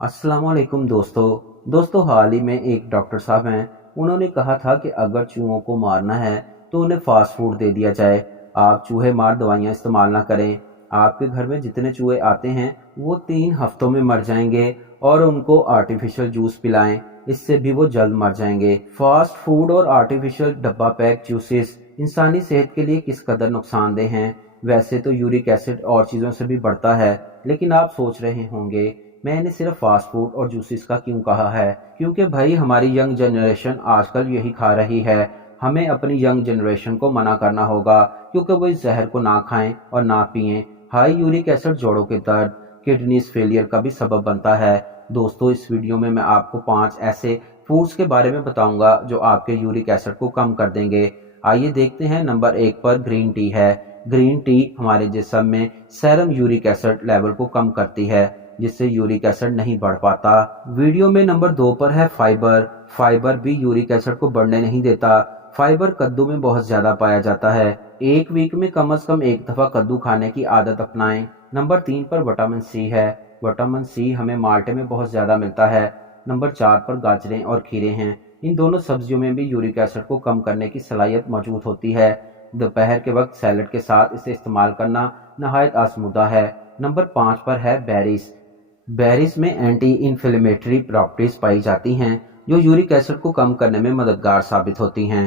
अस्सलाम वालेकुम दोस्तों हाल ही में एक डॉक्टर साहब हैं। उन्होंने कहा था कि अगर चूहों को मारना है तो उन्हें फास्ट फूड दे दिया जाए। आप चूहे मार दवाइयाँ इस्तेमाल ना करें। आपके घर में जितने चूहे आते हैं वो 3 हफ्तों में मर जाएंगे और उनको आर्टिफिशियल जूस पिलाएं, इससे भी वो जल्द मर जाएंगे। फास्ट फूड और आर्टिफिशियल डब्बा पैक जूसेस इंसानी सेहत के लिए किस कदर नुकसानदेह हैं। वैसे तो यूरिक एसिड और चीज़ों से भी बढ़ता है, लेकिन आप सोच रहे होंगे मैंने सिर्फ फास्ट फूड और जूसेस का क्यों कहा है। क्योंकि भाई हमारी यंग जनरेशन आजकल यही खा रही है। हमें अपनी यंग जनरेशन को मना करना होगा क्योंकि वो इस जहर को ना खाएं और ना पिएं। हाई यूरिक एसिड जोड़ों के दर्द, किडनीज फेलियर का भी सबब बनता है। दोस्तों इस वीडियो में मैं आपको 5 ऐसे फूड्स के बारे में बताऊंगा जो आपके यूरिक एसिड को कम कर देंगे। आइए देखते हैं। नंबर 1 पर ग्रीन टी है। ग्रीन टी हमारे जिस्म में सेरम यूरिक एसिड लेवल को कम करती है, जिससे यूरिक एसिड नहीं बढ़ पाता। वीडियो में नंबर 2 पर है फाइबर। फाइबर भी यूरिक एसिड को बढ़ने नहीं देता। फाइबर कद्दू में बहुत ज्यादा पाया जाता है। एक वीक में कम से कम एक दफा कद्दू खाने की आदत अपनाएं। नंबर 3 पर विटामिन सी है। विटामिन सी हमें माल्टे में बहुत ज्यादा मिलता है। नंबर 4 पर गाजरें और खीरे हैं। इन दोनों सब्जियों में भी यूरिक एसिड को कम करने की सलाहियत मौजूद होती है। दोपहर के वक्त सैलेड के साथ इसे इस्तेमाल करना नहायत आजमुदा है। नंबर 5 पर है बेरीज। बेरीज में एंटी इन्फ्लेमेटरी प्रॉपर्टीज पाई जाती हैं जो यूरिक एसिड को कम करने में मददगार साबित होती हैं।